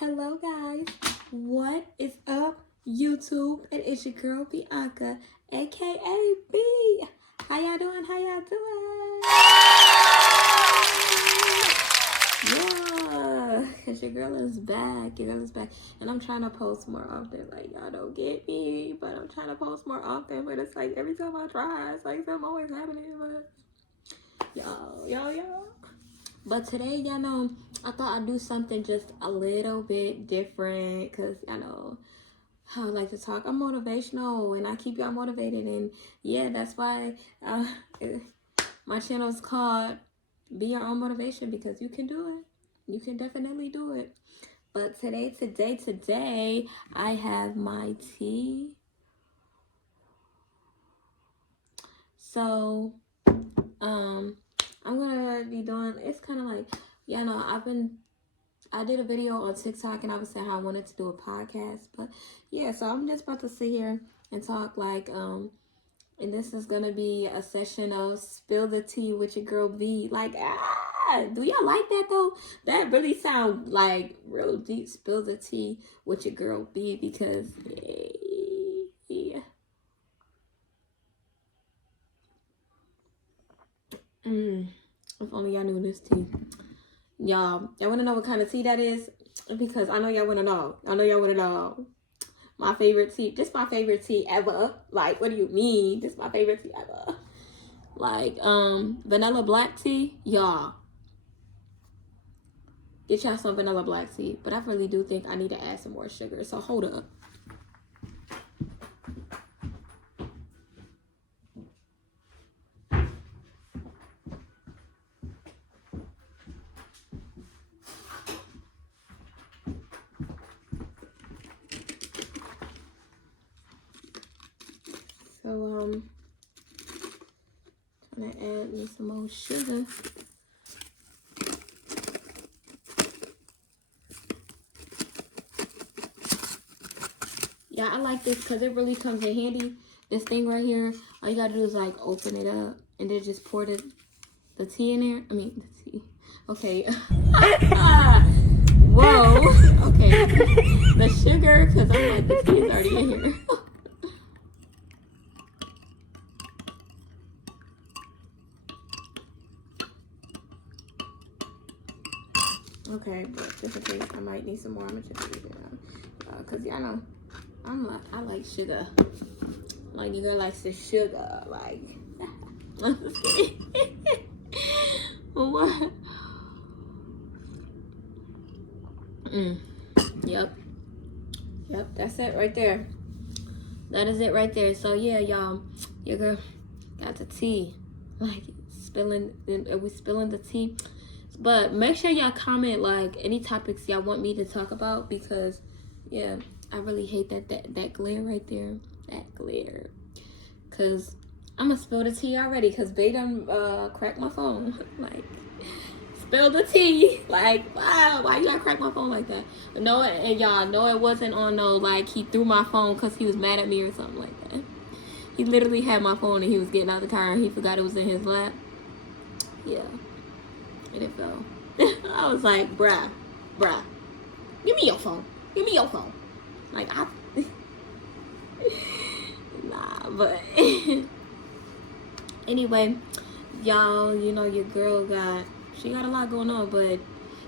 Hello guys, what is up YouTube? And it's your girl Bianca, aka B. How y'all doing? Yeah, cause your girl is back. And I'm trying to post more often. Like y'all don't get me, but I'm trying to post more often. But it's like every time I try, it's like something always happening. But y'all. But today, y'all know, I thought I'd do something just a little bit different because, how I like to talk. I'm motivational and I keep y'all motivated. And yeah, that's why my channel is called Be Your Own Motivation, because you can do it. You can definitely do it. But today, I have my tea. So, I'm gonna be doing, it's kind of like, I did a video on TikTok and I was saying how I wanted to do a podcast, but yeah, so I'm just about to sit here and talk and this is gonna be a session of spill the tea with your girl B. Do y'all like that though? That really sound like real deep. Spill the tea with your girl B, because yeah. If only y'all knew this tea. Y'all want to know what kind of tea that is? Because I know y'all want to know. My favorite tea. Just my favorite tea ever. Like, what do you mean? Just my favorite tea ever. Like, vanilla black tea. Y'all, get y'all some vanilla black tea. But I really do think I need to add some more sugar. So, hold up. So, trying to add me some more sugar. Yeah, I like this because it really comes in handy. This thing right here, all you gotta do is like open it up and then just pour the tea in there. The tea. Okay. Whoa. Okay. The sugar, because I'm like, the tea is already in here. Okay, but just in case I might need some more, I'm gonna just leave it out. Because y'all know, I like sugar. Like, you girl likes the sugar. Like, I'm just kidding. What? Yep, that's it right there. That is it right there. So yeah, y'all, your girl got the tea. Like, we spilling the tea. But make sure y'all comment like any topics y'all want me to talk about, because yeah, I really hate that glare right there. That glare. Cause I'm gonna spill the tea already, because they done cracked my phone. Like, spill the tea. Like, wow, why you gotta crack my phone like that? No, and y'all know it wasn't on no, like, he threw my phone because he was mad at me or something like that. He literally had my phone and he was getting out of the car and he forgot it was in his lap. Yeah. And it fell. I was like, bruh, give me your phone. Like, nah, but anyway, y'all, your girl she got a lot going on, but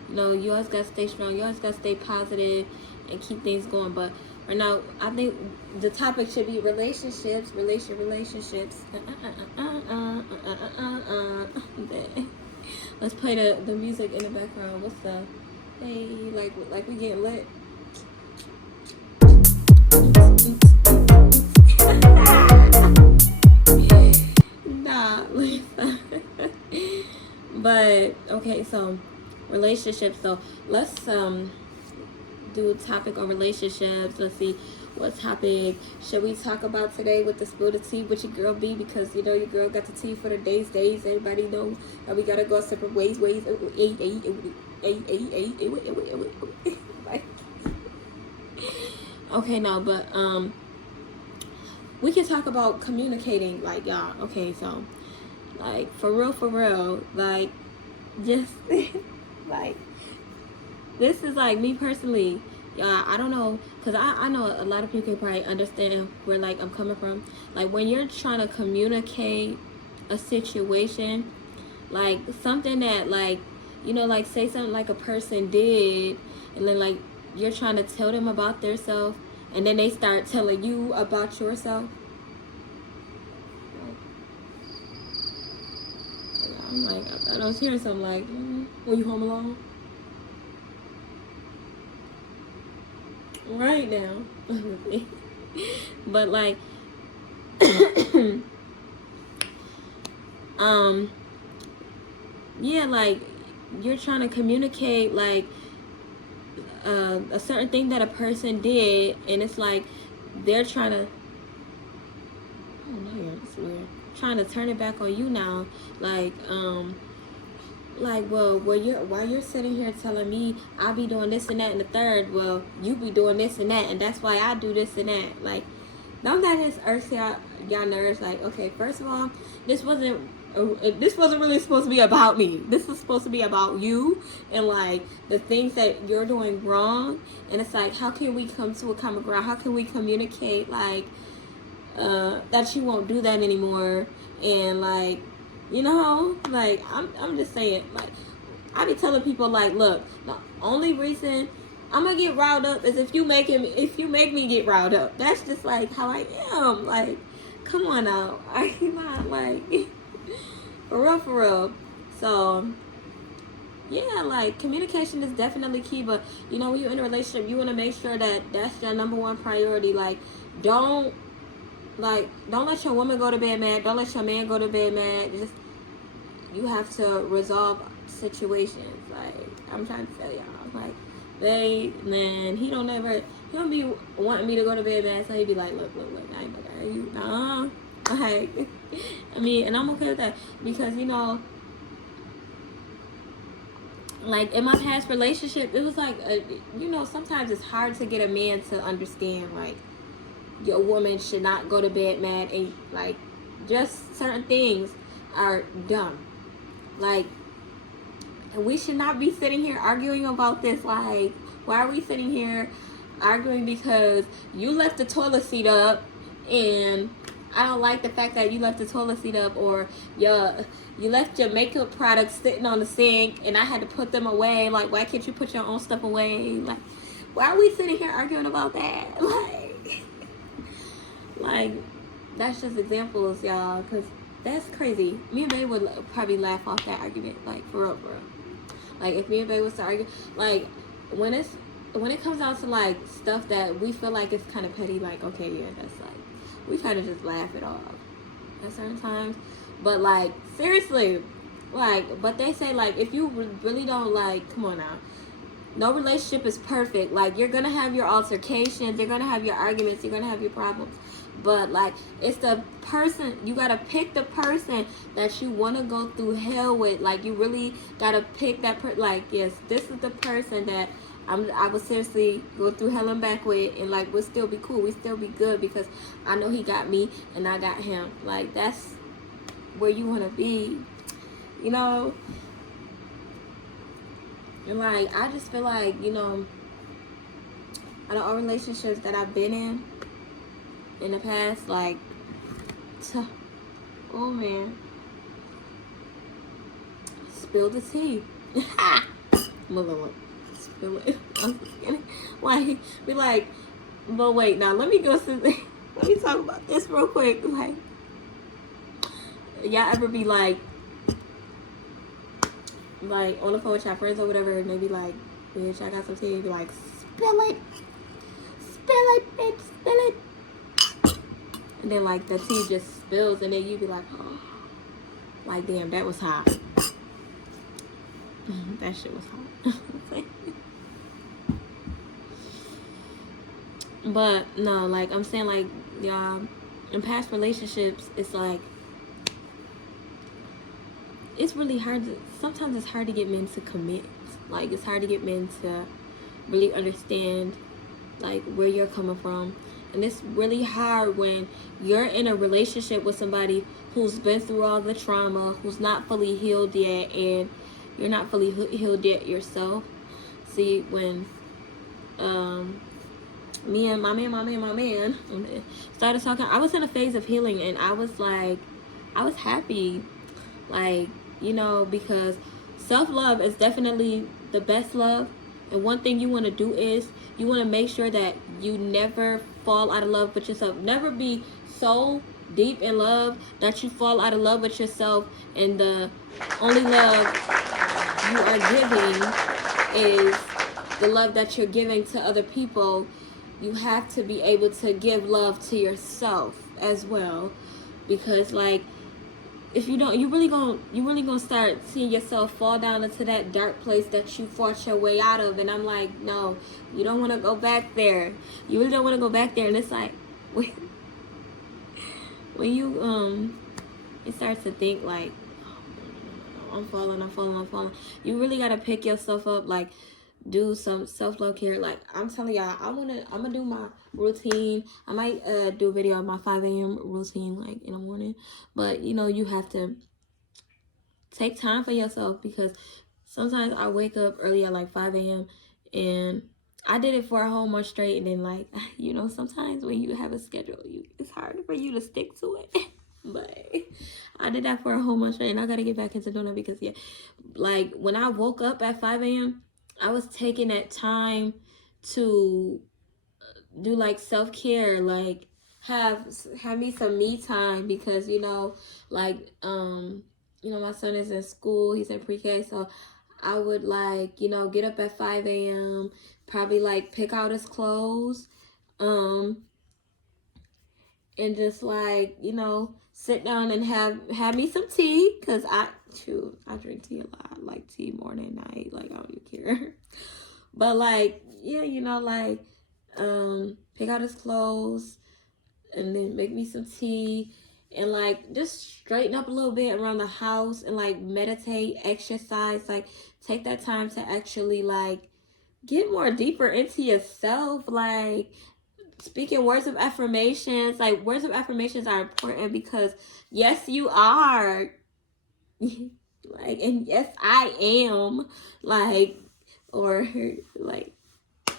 you always gotta stay strong. You always gotta stay positive and keep things going. But right now, I think the topic should be relationships. Let's play the music in the background. What's the, hey, like we getting lit. Nah, but okay, so relationships. So let's do a topic on relationships. Let's see, what topic should we talk about today with the spill the tea with your girl B? Because your girl got the tea for the days. Everybody know that we gotta go separate ways. Okay, no, but we can talk about communicating, like, y'all. Okay, so like, for real, like, just like, this is like me personally. Yeah, I don't know, because I know a lot of people can probably understand where like I'm coming from. Like when you're trying to communicate a situation, like something that like, you know, like say something like a person did, and then like you're trying to tell them about their self, and then they start telling you about yourself. I'm like, I thought I was hearing something like, were you home alone? Right now. But like, yeah, like you're trying to communicate like a certain thing that a person did, and it's like they're trying to, I don't know, it's weird, trying to turn it back on you now, like well, while you're sitting here telling me I be doing this and that and the third, well, you be doing this and that, and that's why I do this and that. Like, don't that just irks y'all nerves? Like, okay, first of all, this wasn't really supposed to be about me. This is supposed to be about you and like the things that you're doing wrong. And it's like, how can we come to a common ground? How can we communicate like that you won't do that anymore? And like, you know, like I'm just saying, like I be telling people like, look, the only reason I'm gonna get riled up is if you make me get riled up. That's just like how I am. Like, come on now, I'm not like for real. So yeah, like communication is definitely key. But you know, when you're in a relationship, you want to make sure that that's your number one priority. Like, don't let your woman go to bed mad. Don't let your man go to bed mad. Just, you have to resolve situations. Like, I'm trying to tell y'all, like, man, he don't be wanting me to go to bed mad, so he be like, look, I ain't gonna you, nah. Like, I mean, and I'm okay with that, because, you know, like, in my past relationship, it was like, you know, sometimes it's hard to get a man to understand, like, your woman should not go to bed mad, and, like, just certain things are dumb. Like, we should not be sitting here arguing about this. Like, why are we sitting here arguing because you left the toilet seat up, and I don't like the fact that you left the toilet seat up, or you left your makeup products sitting on the sink and I had to put them away. Like, why can't you put your own stuff away? Like, why are we sitting here arguing about that? Like, that's just examples, y'all, because that's crazy. Me and Babe would probably laugh off that argument, like, for real. Like, if me and Babe was to argue, like, when it comes out to, like, stuff that we feel like is kind of petty, like, okay, yeah, that's, like, we kind of just laugh it off at certain times. But, like, seriously, like, but they say, like, if you really don't, like, come on now, no relationship is perfect. Like, you're gonna have your altercations, you're gonna have your arguments, you're gonna have your problems. But, like, it's the person, you gotta pick the person that you want to go through hell with. Like, you really gotta pick that person. Like, yes, this is the person that I would seriously go through hell and back with, and, like, we'll still be cool, we still be good, because I know he got me and I got him. Like, that's where you want to be, you know. And, like, I just feel like, you know, out of all relationships that I've been in the past, like, oh man, spill the tea. Lord, spill it. I'm just kidding. Why? Be like, but wait, now let me go let me talk about this real quick. Like, y'all ever be like on the phone with your friends or whatever, and they be like, bitch, I got some tea, and be like, spill it, bitch, spill it. And then, like, the tea just spills, and then you be like, oh, like, damn, that was hot. That shit was hot. But, no, like, I'm saying, like, y'all, in past relationships, it's like, it's really hard sometimes it's hard to get men to commit. Like, it's hard to get men to really understand, like, where you're coming from. And it's really hard when you're in a relationship with somebody who's been through all the trauma, who's not fully healed yet, and you're not fully healed yet yourself. See, when me and my man started talking, I was in a phase of healing, and I was happy, like, because self-love is definitely the best love. And one thing you want to do is you want to make sure that you never fall out of love with yourself. Never be so deep in love that you fall out of love with yourself, and the only love you are giving is the love that you're giving to other people. You have to be able to give love to yourself as well, because like, if you don't, you really gonna start seeing yourself fall down into that dark place that you fought your way out of. And I'm like, no, you don't want to go back there. You really don't want to go back there. And it's like, when you start to think like, oh, I'm falling. You really gotta pick yourself up, like, do some self-love care. Like, I'm telling y'all, I'm gonna do my routine. I might do a video of my 5 a.m. routine, like, in the morning. But you have to take time for yourself, because sometimes I wake up early at like 5 a.m. and I did it for a whole month straight, and then, like, sometimes when you have a schedule, it's hard for you to stick to it. But I did that for a whole month straight, and I gotta get back into doing it, because like, when I woke up at 5 a.m. I was taking that time to do like self-care, like have me some me time, because like my son is in school, he's in pre-K, so I would like get up at 5 a.m. probably like pick out his clothes, and just like sit down and have me some tea, because I drink tea a lot. I like tea morning and night, like, I don't even care. But like, like, pick out his clothes and then make me some tea, and like just straighten up a little bit around the house, and like meditate, exercise, like take that time to actually like get more deeper into yourself, like speaking words of affirmations. Like, words of affirmations are important, because yes, you are. Like, and yes, I am. Like, or like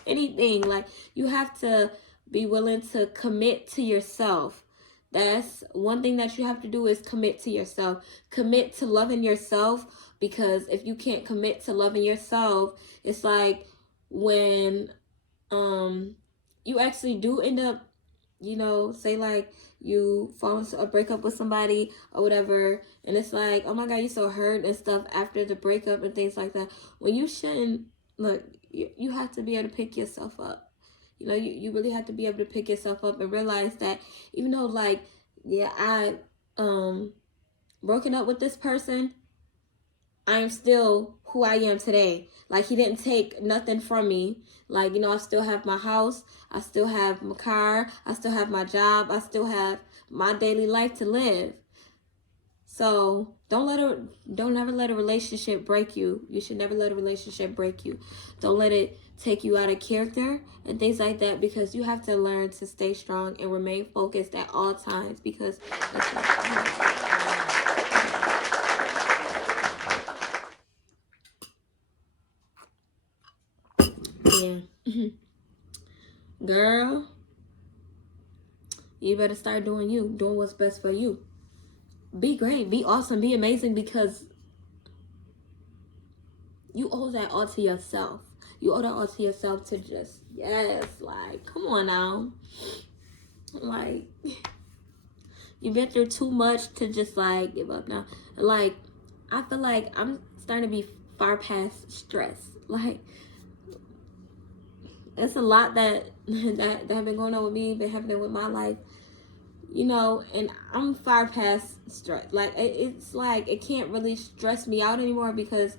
anything. Like, you have to be willing to commit to yourself. That's one thing that you have to do, is commit to yourself. Commit to loving yourself, because if you can't commit to loving yourself, it's like when you actually do end up, say like you fall into a breakup with somebody or whatever, and it's like, oh my God, you're so hurt and stuff after the breakup and things like that. When you shouldn't, look, you have to be able to pick yourself up. You really have to be able to pick yourself up and realize that even though, like, yeah, I broken up with this person, I'm still who I am today. Like, he didn't take nothing from me. Like, I still have my house. I still have my car. I still have my job. I still have my daily life to live. So don't ever let a relationship break you. You should never let a relationship break you. Don't let it take you out of character and things like that, because you have to learn to stay strong and remain focused at all times, because yeah. Girl, you better start doing what's best for you. Be great, be awesome, be amazing, because you owe that all to yourself. You owe that all to yourself to just, yes, like, come on now. Like, you've been through too much to just, like, give up now. Like, I feel like I'm starting to be far past stress. Like, it's a lot that have been going on with me, been happening with my life, and I'm far past stress. Like, it's like, it can't really stress me out anymore, because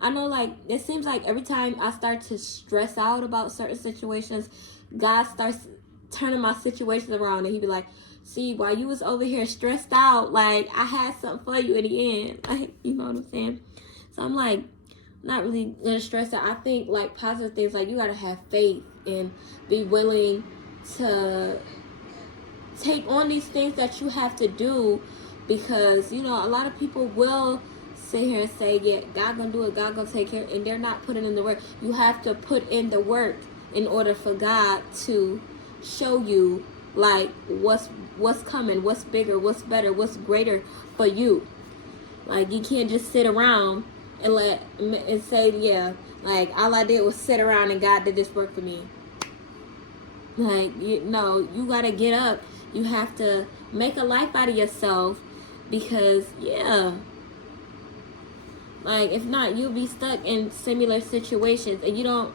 I know, like, it seems like every time I start to stress out about certain situations, God starts turning my situations around, and he be like, see, while you was over here stressed out, like, I had something for you in the end. Like, you know what I'm saying? So I'm like, not really gonna stress out. I think, like, positive things, like, you gotta have faith and be willing to take on these things that you have to do, because a lot of people will sit here and say, yeah, God gonna do it, God gonna take care, and they're not putting in the work. You have to put in the work in order for God to show you like what's coming, what's bigger, what's better, what's greater for you. Like, you can't just sit around and say, yeah, like, all I did was sit around and God did this work for me. Like, you gotta get up. You have to make a life out of yourself, because, yeah, like, if not, you'll be stuck in similar situations, and you don't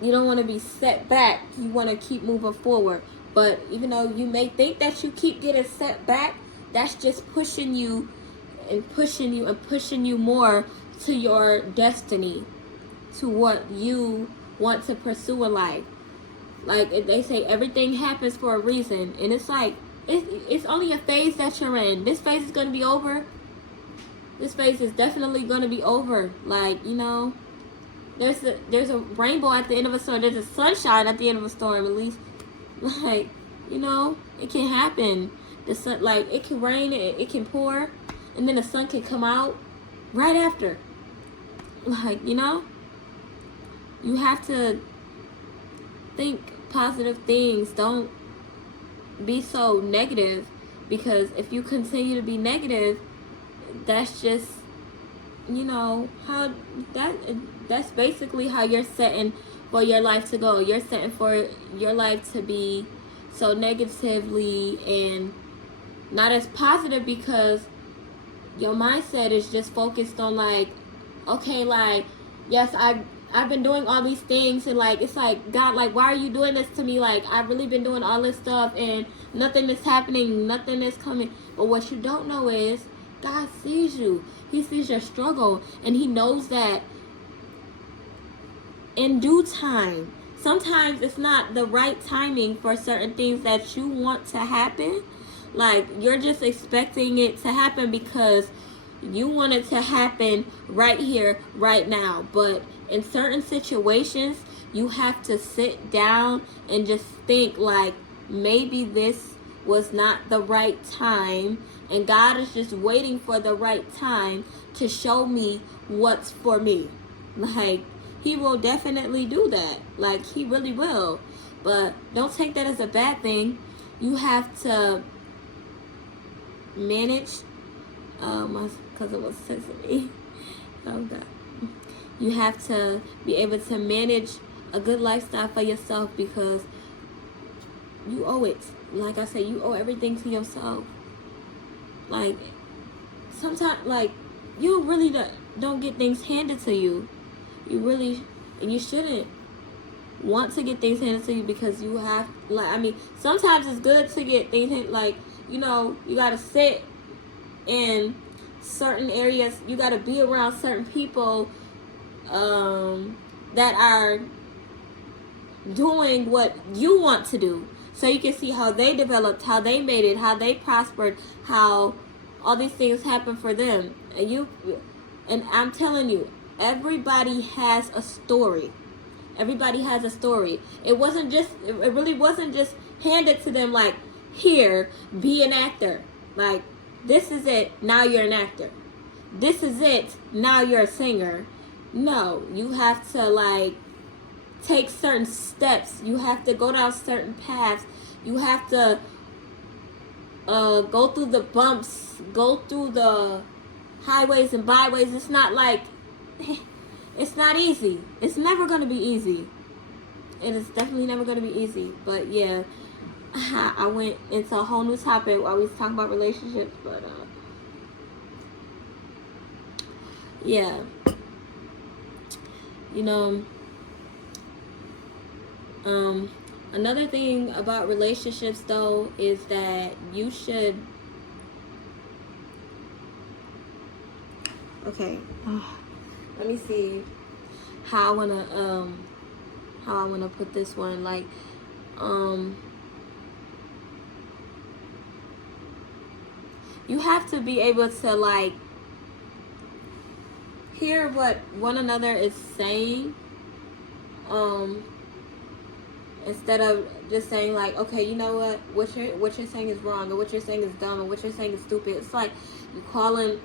want to be set back. You want to keep moving forward. But even though you may think that you keep getting set back, that's just pushing you and pushing you and pushing you more to your destiny, to what you want to pursue in life. Like, they say everything happens for a reason, and it's like, it's only a phase that you're in. This phase is going to be over. This phase is definitely going to be over. Like, there's a rainbow at the end of a storm. There's a sunshine at the end of a storm, at least. Like, it can happen. The sun, like, it can rain, it can pour, and then the sun can come out right after. Like, you have to think positive things. Don't be so negative, because if you continue to be negative, that's just, how that's basically how you're setting for your life to go. You're setting for your life to be so negatively and not as positive, because your mindset is just focused on, like, okay, like, yes, I've been doing all these things, and, like, it's like, God, like, why are you doing this to me? Like, I've really been doing all this stuff, and nothing is happening, nothing is coming. But what you don't know is, God sees you. He sees your struggle, and He knows that in due time, sometimes it's not the right timing for certain things that you want to happen. Like, you're just expecting it to happen because you want it to happen right here, right now. But in certain situations, you have to sit down and just think, like, maybe this was not the right time, and God is just waiting for the right time to show me what's for me. Like, He will definitely do that. Like, He really will. But don't take that as a bad thing. You have to manage. My cousin was texting me. Oh, God. You have to be able to manage a good lifestyle for yourself, because you owe it. Like I said, you owe everything to yourself. Like, sometimes, like, you really don't get things handed to you. You really, and you shouldn't want to get things handed to you, because you have, like, I mean, sometimes it's good to get things handed, like, you gotta sit in certain areas, you gotta be around certain people that are doing what you want to do, so you can see how they developed, how they made it, how they prospered, how all these things happen for them. And I'm telling you, everybody has a story. Everybody has a story. It really wasn't just handed to them, like, here, be an actor. Like, this is it, now you're an actor. This is it, now you're a singer. No, you have to, like, take certain steps. You have to go down certain paths. You have to go through the bumps, go through the highways and byways. It's not like, it's not easy. It's never going to be easy. It is definitely never going to be easy. But yeah, I went into a whole new topic while we was talking about relationships. But yeah, another thing about relationships, though, is that you should, okay, let me see how I wanna put this one. Like, you have to be able to, like, hear what one another is saying, instead of just saying, like, okay, you know what you're saying is wrong, or what you're saying is dumb, or what you're saying is stupid. It's like you calling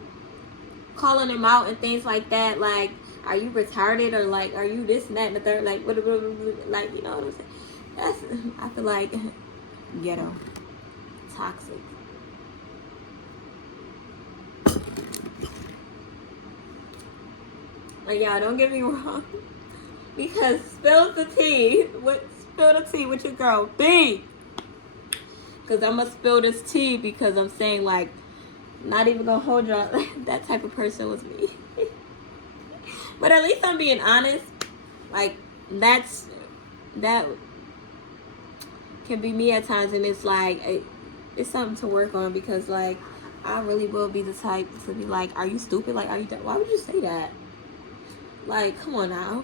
calling him out and things like that. Like, are you retarded, or like, are you this and that and the third? Like, what, like, you know what I'm saying? That's, I feel like, ghetto, toxic. Like, y'all, don't get me wrong, because spill the tea. Spill the tea with your girl B. Because I'm gonna spill this tea, because I'm saying, like, not even gonna hold y'all. That type of person was me. But at least I'm being honest. Like, that can be me at times, and it's like, it's something to work on, because, like, I really will be the type to be like, are you stupid? Like, are you why would you say that? Like, come on now.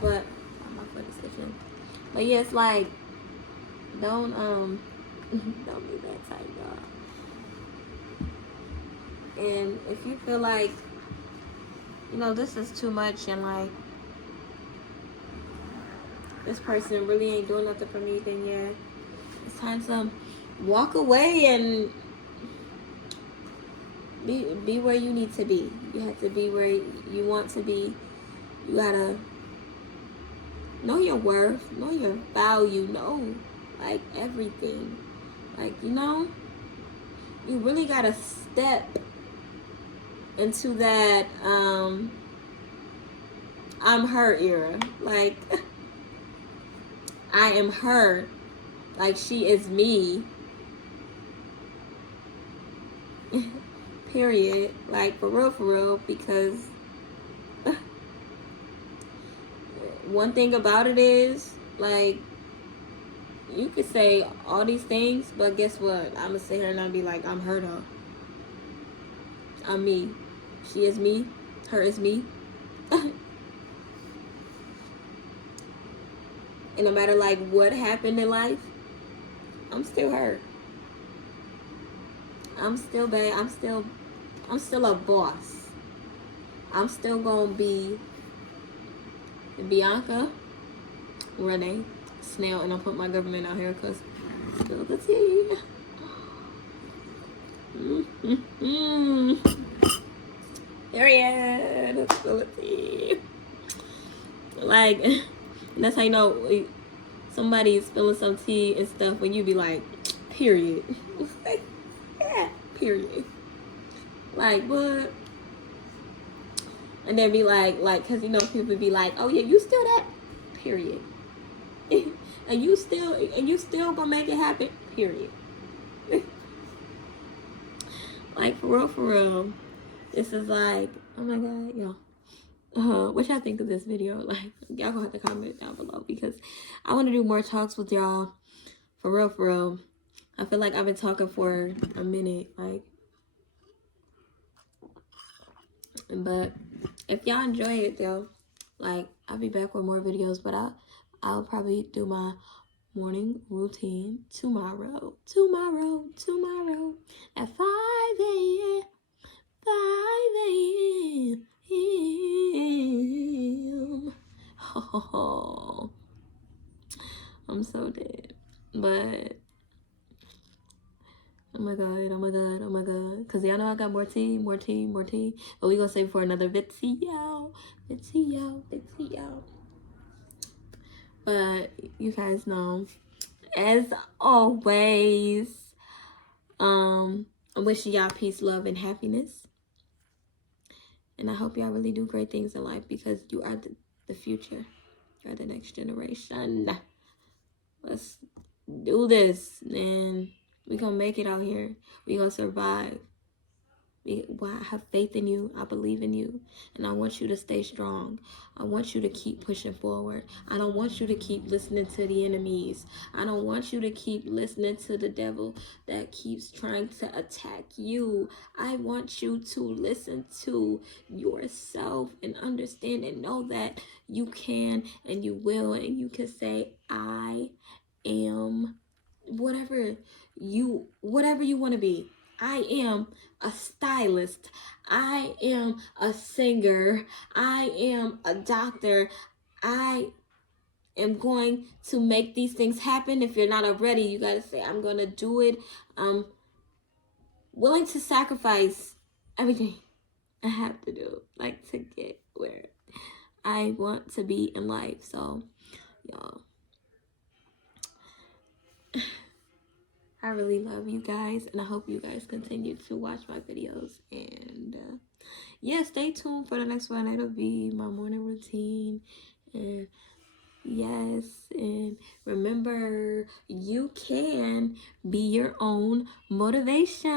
But my foot is itching. But yeah, it's like, don't be that type, y'all. And if you feel like, you know, this is too much, and like, this person really ain't doing nothing for me, then yeah, it's time to walk away and be where you need to be. You have to be where you want to be. You gotta know your worth, know your value, know, like, everything. Like, you know, you really gotta step into that I'm her era. Like, I am her. Like, she is me. Period. Like, for real, because one thing about it is, like, you could say all these things, but guess what? I'm gonna sit here and I'll be like, I'm her though. I'm me. She is me. Her is me. And no matter, like, what happened in life, I'm still her. I'm still bad. I'm still a boss. I'm still gonna be Bianca Renee Snail, and I'll put my government out here because spill the tea. Period. Spill the tea. Like, that's how you know somebody is spilling some tea and stuff, when you be like, period. Yeah, period. Like, what? And then be like, because, you know, people be like, oh yeah, you still that? Period. and you still gonna make it happen? Period. Like, for real. This is like, oh my god, y'all. What y'all think of this video? Like, y'all gonna have to comment down below, because I want to do more talks with y'all. For real. I feel like I've been talking for a minute, like. But if y'all enjoy it though, like, I'll be back with more videos, but I'll probably do my morning routine tomorrow at 5 a.m. 5 a.m. Oh, I'm so dead. But oh my god. Because y'all know I got more tea. But we gonna save for another video. But you guys know, as always, I'm wishing y'all peace, love, and happiness. And I hope y'all really do great things in life, because you are the future. You are the next generation. Let's do this, and we gonna make it out here. We gonna survive. I have faith in you. I believe in you. And I want you to stay strong. I want you to keep pushing forward. I don't want you to keep listening to the enemies. I don't want you to keep listening to the devil that keeps trying to attack you. I want you to listen to yourself and understand and know that you can and you will, and you can say, I am whatever you want to be. I am a stylist. I am a singer. I am a doctor. I am going to make these things happen. If you're not already, you gotta say, I'm gonna do it. willing to sacrifice everything I have to do, like, to get where I want to be in life. So, y'all, I really love you guys, and I hope you guys continue to watch my videos. And yeah, stay tuned for the next one. It'll be my morning routine. And yes, and remember, you can be your own motivation.